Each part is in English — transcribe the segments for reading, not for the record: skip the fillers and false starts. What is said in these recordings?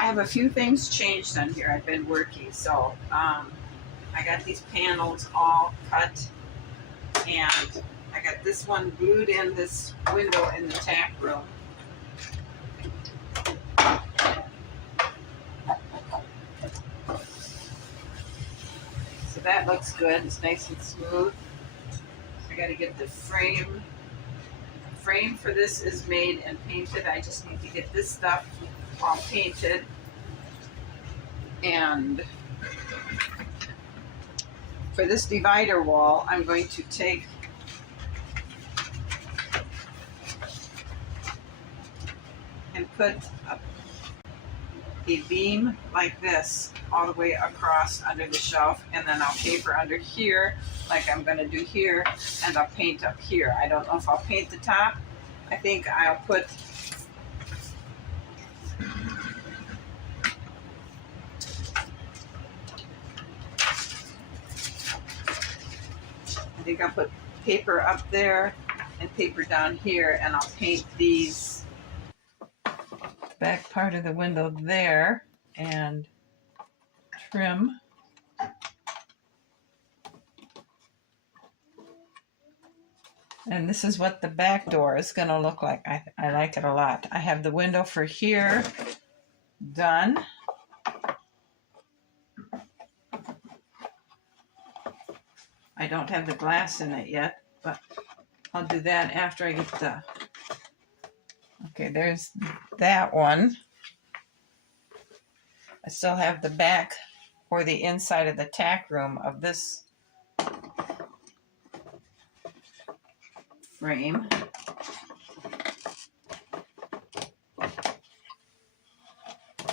I have a few things changed on here. I've been working, so I got these panels all cut, and I got this one glued in this window in the tack room. So that looks good. It's nice and smooth. I got to get the frame. The frame for this is made and painted. I just need to get this stuff all painted. And for this divider wall, I'm going to take and put a beam like this all the way across under the shelf, and then I'll paper under here like I'm going to do here, and I'll paint up here. I don't know if I'll paint the top. I think I'll put paper up there and paper down here, and I'll paint these back part of the window there and trim. And this is what the back door is going to look like. I like it a lot. I have the window for here done. I don't have the glass in it yet, but I'll do that after I get the... Okay, there's that one. I still have the back or the inside of the tack room of this frame.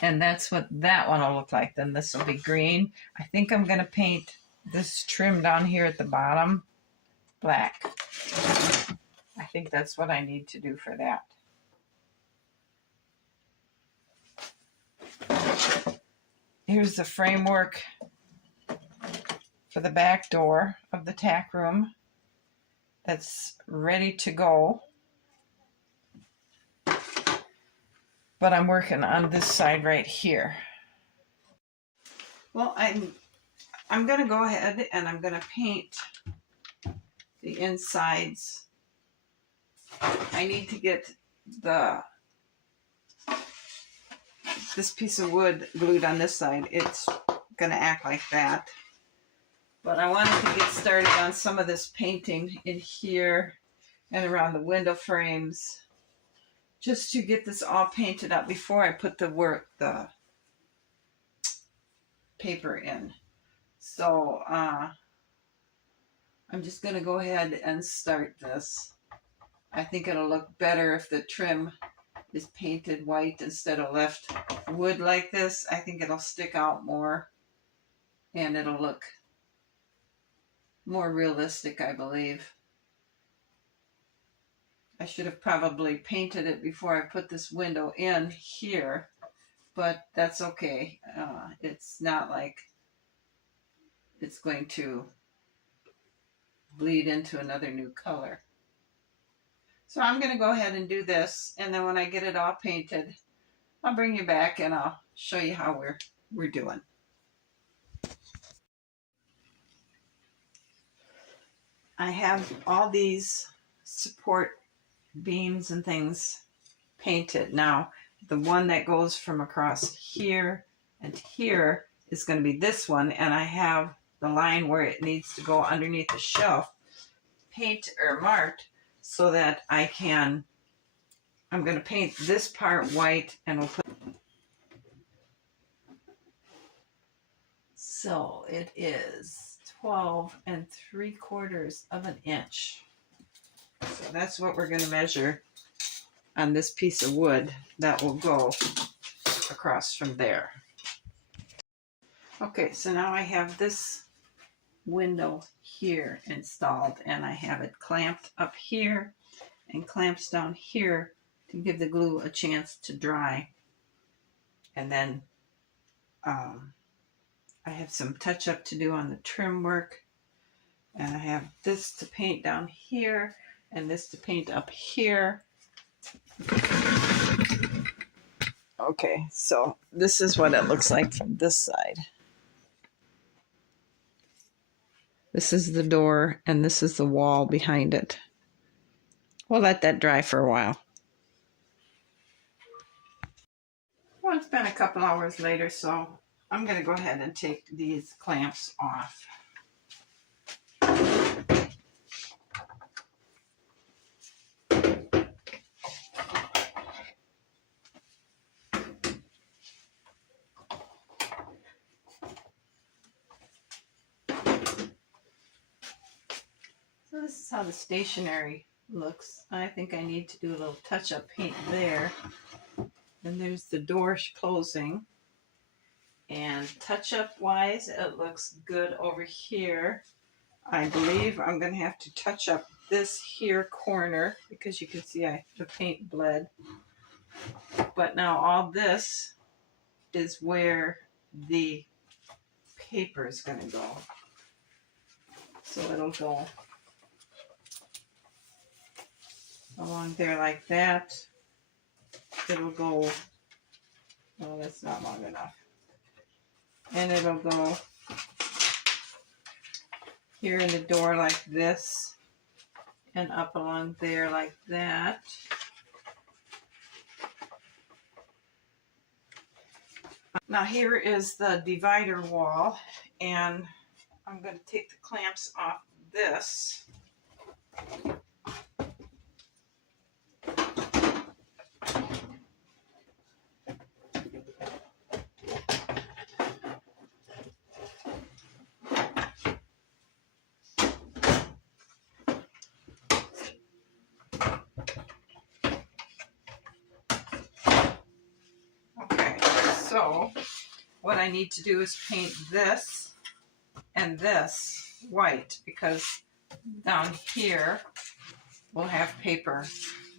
And that's what that one will look like. Then this will be green. I think I'm going to paint this trim down here at the bottom black. I think that's what I need to do for that. Here's the framework for the back door of the tack room that's ready to go. But I'm working on this side right here. Well, I'm going to go ahead and I'm going to paint the insides. I need to get this piece of wood glued on this side. It's going to act like that. But I wanted to get started on some of this painting in here and around the window frames, just to get this all painted up before I put the paper in. So I'm just going to go ahead and start this. I think it'll look better if the trim is painted white instead of left wood like this. I think it'll stick out more and it'll look more realistic, I believe. I should have probably painted it before I put this window in here, but that's okay. It's not like it's going to bleed into another new color. So I'm going to go ahead and do this, and then when I get it all painted, I'll bring you back and I'll show you how we're doing. I have all these support beams and things painted. Now, the one that goes from across here and here is going to be this one, and I have the line where it needs to go underneath the shelf paint or marked so that I'm going to paint this part white, and we'll put... So it is 12 3/4 of an inch. So that's what we're going to measure on this piece of wood that will go across from there. Okay, so now I have this window here installed, and I have it clamped up here and clamps down here to give the glue a chance to dry. And then I have some touch up to do on the trim work, and I have this to paint down here and this to paint up here. Okay, so this is what it looks like from this side. This is the door, and this is the wall behind it. We'll let that dry for a while. Well, it's been a couple hours later, so I'm going to go ahead and take these clamps off. So this is how the stationery looks. I think I need to do a little touch-up paint there. And there's the door closing. And touch-up wise, it looks good over here. I believe I'm going to have to touch up this here corner because you can see the paint bled. But now all this is where the paper is going to go. So it'll go along there like that. It'll go, well, that's not long enough. And it'll go here in the door like this and up along there like that. Now here is the divider wall, and I'm going to take the clamps off this. So what I need to do is paint this and this white, because down here we'll have paper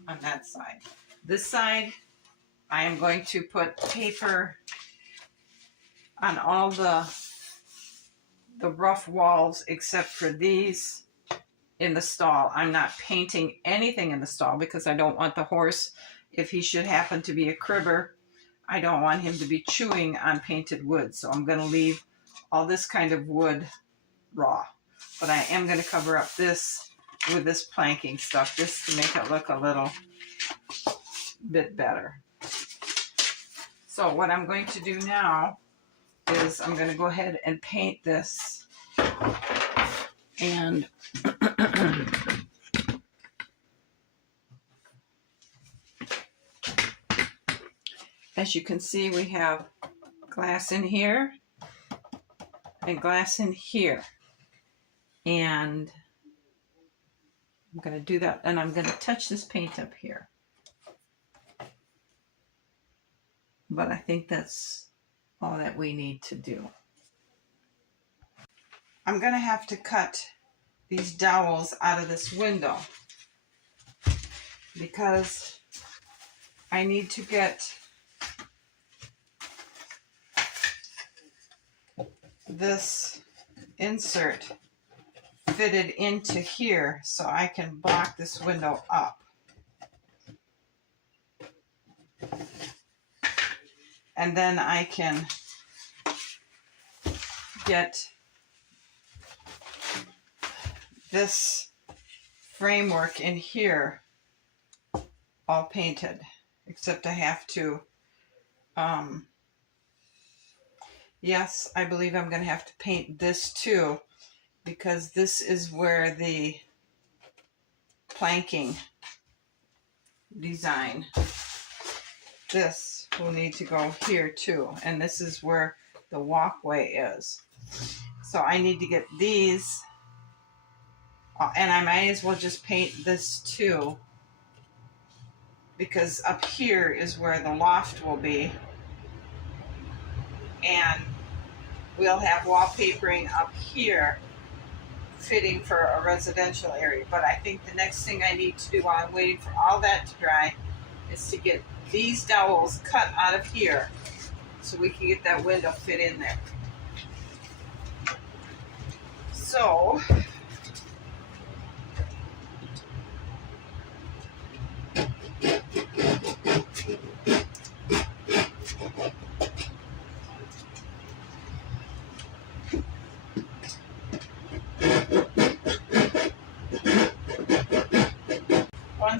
on that side. This side I am going to put paper on all the rough walls except for these in the stall. I'm not painting anything in the stall because I don't want the horse, if he should happen to be a cribber, I don't want him to be chewing on painted wood. So I'm going to leave all this kind of wood raw. But I am going to cover up this with this planking stuff just to make it look a little bit better. So what I'm going to do now is I'm going to go ahead and paint this. And as you can see, we have glass in here and glass in here. And I'm going to do that, and I'm going to touch this paint up here. But I think that's all that we need to do. I'm going to have to cut these dowels out of this window because I need to get this insert fitted into here so I can block this window up. And then I can get this framework in here all painted, except I have to, yes, I believe I'm going to have to paint this too, because this is where the planking design, this will need to go here too, and this is where the walkway is. So I need to get these, and I might as well just paint this too, because up here is where the loft will be, and we'll have wallpapering up here fitting for a residential area. But I think the next thing I need to do while I'm waiting for all that to dry is to get these dowels cut out of here so we can get that window fit in there. So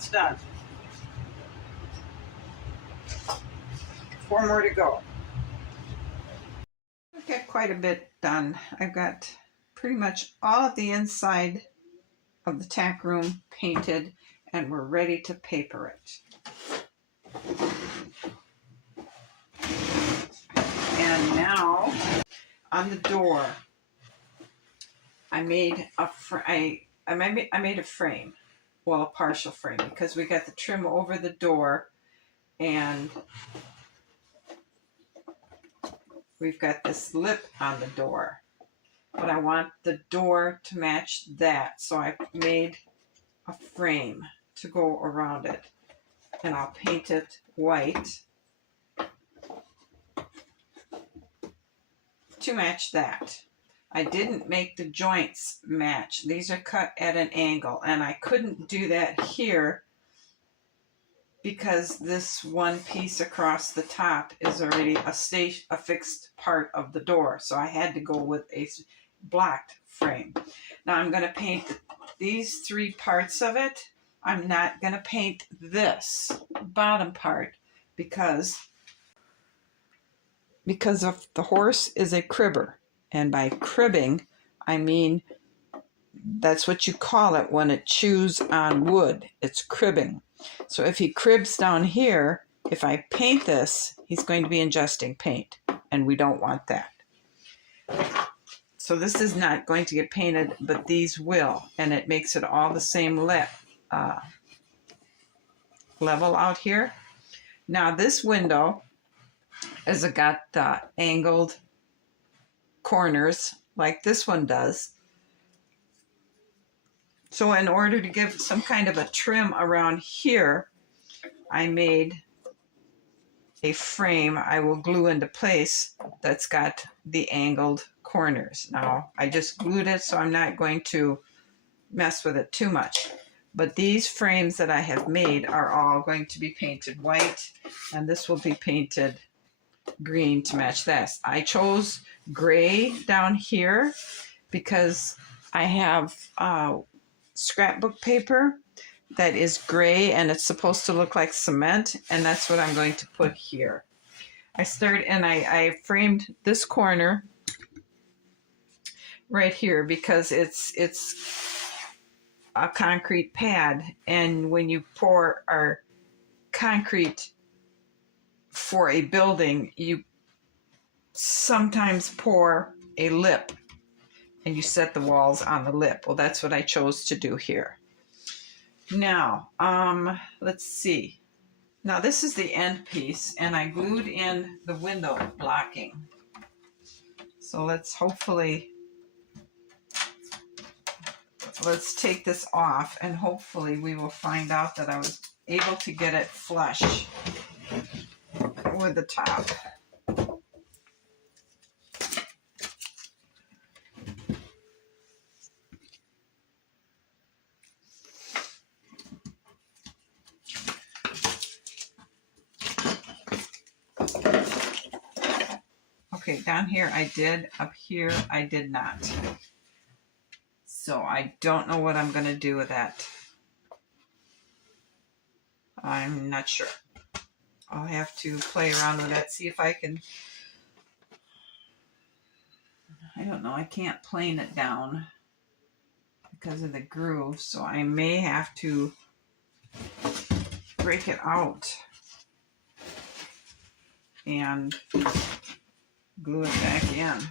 almost done. 4 more to go. I've got quite a bit done. I've got pretty much all of the inside of the tack room painted, and we're ready to paper it. And now on the door, I made a frame, well, a partial frame, because we got the trim over the door, and we've got this lip on the door, but I want the door to match that, so I made a frame to go around it, and I'll paint it white to match that. I didn't make the joints match. These are cut at an angle, and I couldn't do that here because this one piece across the top is already a fixed part of the door. So I had to go with a blocked frame. Now I'm going to paint these 3 parts of it. I'm not going to paint this bottom part because of the horse is a cribber. And by cribbing, I mean that's what you call it when it chews on wood. It's cribbing. So if he cribs down here, if I paint this, he's going to be ingesting paint, and we don't want that. So this is not going to get painted, but these will, and it makes it all the same level out here. Now this window has got the angled corners like this one does. So in order to give some kind of a trim around here, I made a frame I will glue into place that's got the angled corners. Now I just glued it, so I'm not going to mess with it too much. But these frames that I have made are all going to be painted white, and this will be painted green to match this. I chose gray down here because I have scrapbook paper that is gray, and it's supposed to look like cement, and that's what I'm going to put here. I framed this corner right here because it's a concrete pad, and when you pour our concrete for a building, you sometimes pour a lip and you set the walls on the lip. Well, that's what I chose to do here. Now, let's see. Now this is the end piece, and I glued in the window blocking. So let's take this off, and hopefully we will find out that I was able to get it flush with the top. Okay, down here I did, up here I did not. So I don't know what I'm going to do with that. I'm not sure. I'll have to play around with that, see if I can. I don't know, I can't plane it down because of the groove, so I may have to break it out and glue it back in.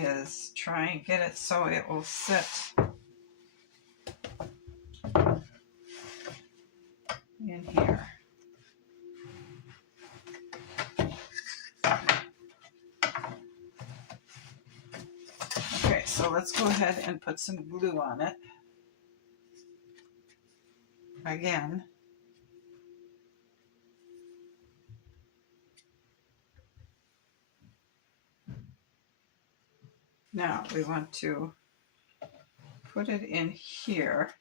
Is try and get it so it will sit in here. So let's go ahead and put some glue on it again. Now we want to put it in here,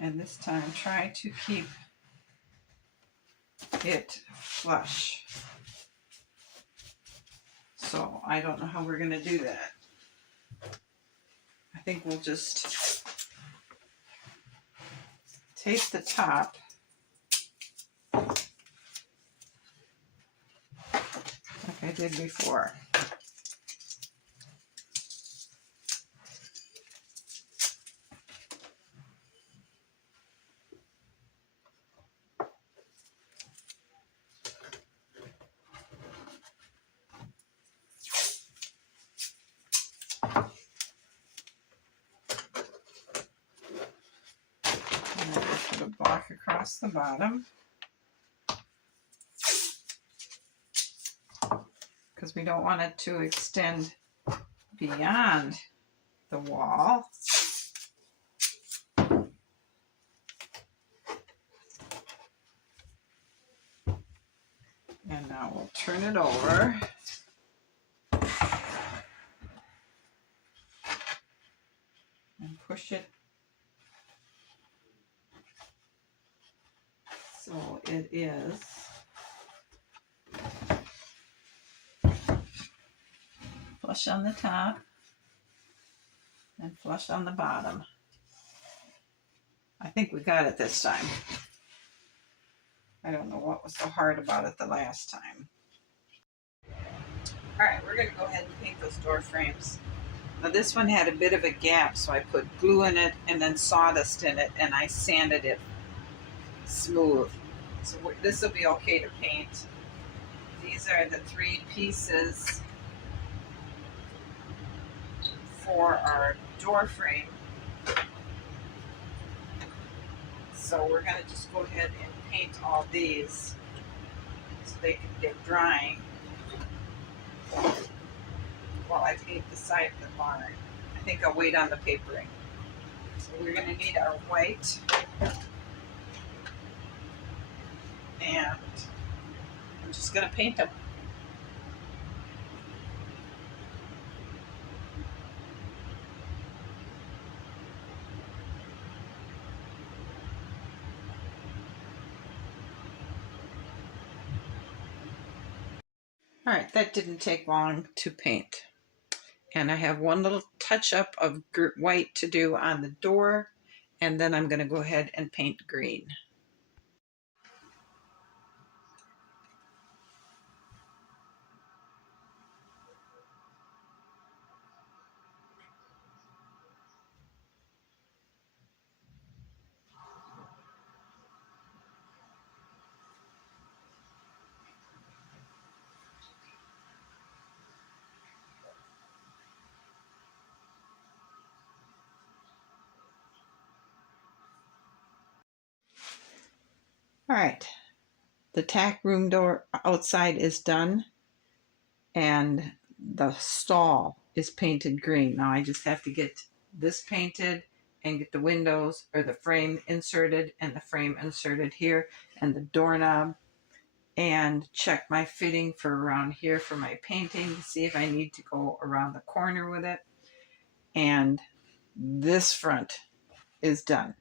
and this time try to keep it flush. So I don't know how we're going to do that. I think we'll just tape the top like I did before. And then we'll put a block across the bottom, because we don't want it to extend beyond the wall. And now we'll turn it over. And push it so it is flush on the top and flush on the bottom. I think we got it this time. I don't know what was so hard about it the last time. All right, we're going to go ahead and paint those door frames. Now this one had a bit of a gap, so I put glue in it and then sawdust in it, and I sanded it smooth. So this will be okay to paint. These are the 3 pieces for our door frame. So we're going to just go ahead and paint all these so they can get drying while I paint the side of the barn. I think I'll wait on the papering. So we're going to need our white, and I'm just going to paint them. All right, that didn't take long to paint. And I have one little touch up of white to do on the door, and then I'm going to go ahead and paint green. All right, the tack room door outside is done, and the stall is painted green. Now I just have to get this painted and get the windows or the frame inserted and the frame inserted here and the doorknob, and check my fitting for around here for my painting to see if I need to go around the corner with it. And this front is done.